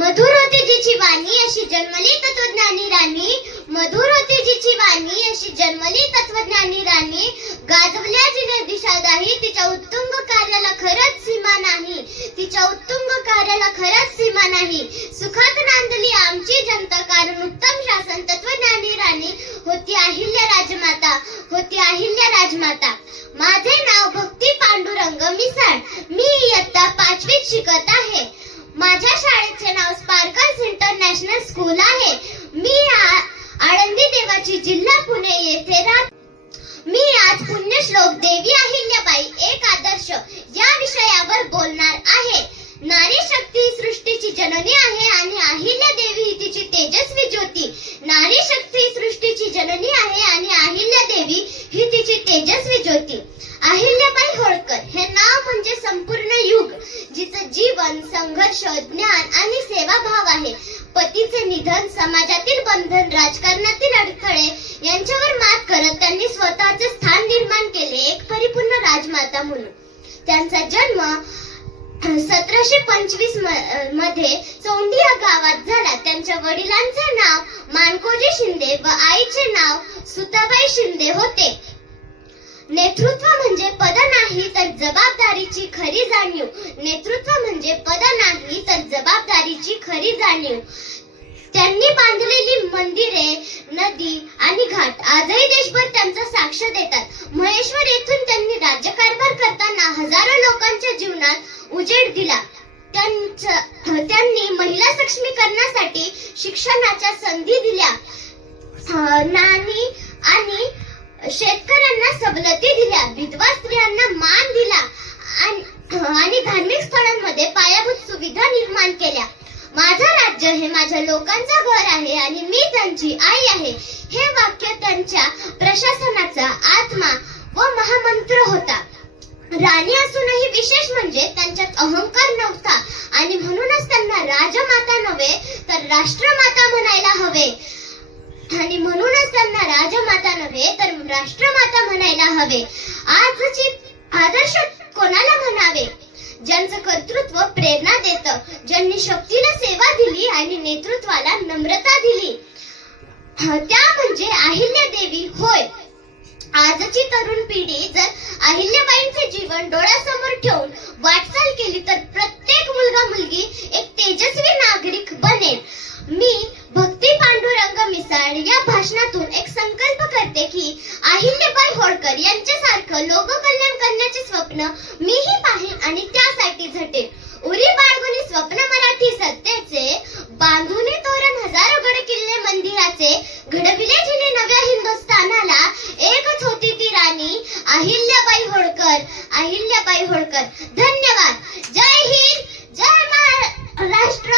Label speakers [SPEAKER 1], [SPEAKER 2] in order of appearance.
[SPEAKER 1] मधुर होती जिची वाणी अशी जन्मली तत्वज्ञानी राणी. मधुर होती जिची वाणी अशी जन्मली तत्वज्ञानी राणी. गाजवल्या जिने दिशादाही तिच्या उत्तुंग कार्याला खरंच सीमा नाही. तिच्या उत्तुंग कार्याला खरंच सीमा नाही. सुखात नांदली आमची जनता कारण उत्तम शासन तत्वज्ञानी राणी. होती अहिल्या राजमाता होती अहिल्या राजमाता. माझे नाव भक्ती पांडुरंग मिसाळ मी इयत्ता पाचवीत शिकत आहे माझ्या शाळेचे नाव स्पार्कल्स इंटरनॅशनल स्कूल आहे मी आ- आळंदी देवाची जिल्हा पुणे येथे राहत मी आज पुण्यश्लोक देवी अहिल्याबाई एक आदर्श या विषयावर बोलणार आहे. नारी शक्ती सृष्टीची जननी आहे आणि अहिल्या देवी ही तिची तेजस्वी ज्योती. नारी शक्ती सृष्टीची जननी आहे आणि अहिल्या देवी ही तिची तेजस्वी ज्योती. अहिल्याबाई होळकर हे नाव म्हणजे संपूर्ण युग जिचं जीवन संघर्ष ज्ञान आणि सेवाभाव आहे. पतीचे निधन समाजातील बंधन राजकारणातील अडथळे यांच्यावर मात करत त्यांनी स्वतःचे स्थान निर्माण केले एक परिपूर्ण राजमाता म्हणून. त्यांचा जन्म सतराशे पंचवीसमध्ये चौंडी या गावात झाला. त्यांच्या वडिलांचे नाव मानकोजी शिंदे व आईचे नाव सुताबाई शिंदे होते. नेतृत्व म्हणजे पद नाही तर जबाबदारीची खरी जाणीव. नेतृत्व म्हणजे पद नाही तर जबाबदारीची खरी जाणीव. त्यांनी बांधलेली मंदिरे नदी आणि घाट आजही देशभर त्यांचा साक्ष देतात. महेश्वर राज्यकारभार करताना हजारो लोकांच्या जीवनात उजेड दिला. त्यांचं- त्यांनी महिला सक्षमीकरणासाठी शिक्षणाच्या संधी दिल्या. अं, आणि शेतकऱ्यांना सवलती दिल्या. विधवा स्त्रियांना मान दिला. आणि आणि धार्मिक स्थळांमध्ये पायाभूत सुविधा निर्माण केल्या. माझं राज्य हे माझ्या लोकांचं घर आहे आणि मी त्यांची आई आहे. हे वाक्य त्यांच्या प्रशासनाचा आत्मा व महामंत्र होता. राणी असूनही विशेष म्हणजे त्यांच्यात अहंकार नव्हता. आणि म्हणूनच त्यांना राजमाता नव्हे तर राष्ट्रमाता म्हणायला हवे. आणि म्हणूनच त्यांना राजमाता नव्हे तर राष्ट्रमाता म्हणायला हवे. आजची आदर्श कोणाला म्हणावे? ज्यांचं कर्तृत्व प्रेरणा देतं ज्यांनी शक्तीला सेवा दिली आणि नेतृत्वाला नम्रता दिली. त्या म्हणजे अहिल्या देवी होय. आजची तरुण पिढी जर अहिल्याबाईंचे जीवन डोळ्यासमोर ठेवून वाटचाल केली तर प्रत्येक मुलगा मुलगी एक तेजस्वी नागरिक बनेल. मी भक्ती पांडुरंग मिसाळ या भाषणातून एक संकल्प करते की अहिल्याबाई होळकर यांच्यासारखं लोककल्याण करण्याचे स्वप्न मीही पाहिन आणि त्यासाठी झटेल. उरी अहिल्याबाई होळकर अहिल्याबाई होळकर. धन्यवाद. जय हिंद जय महाराष्ट्र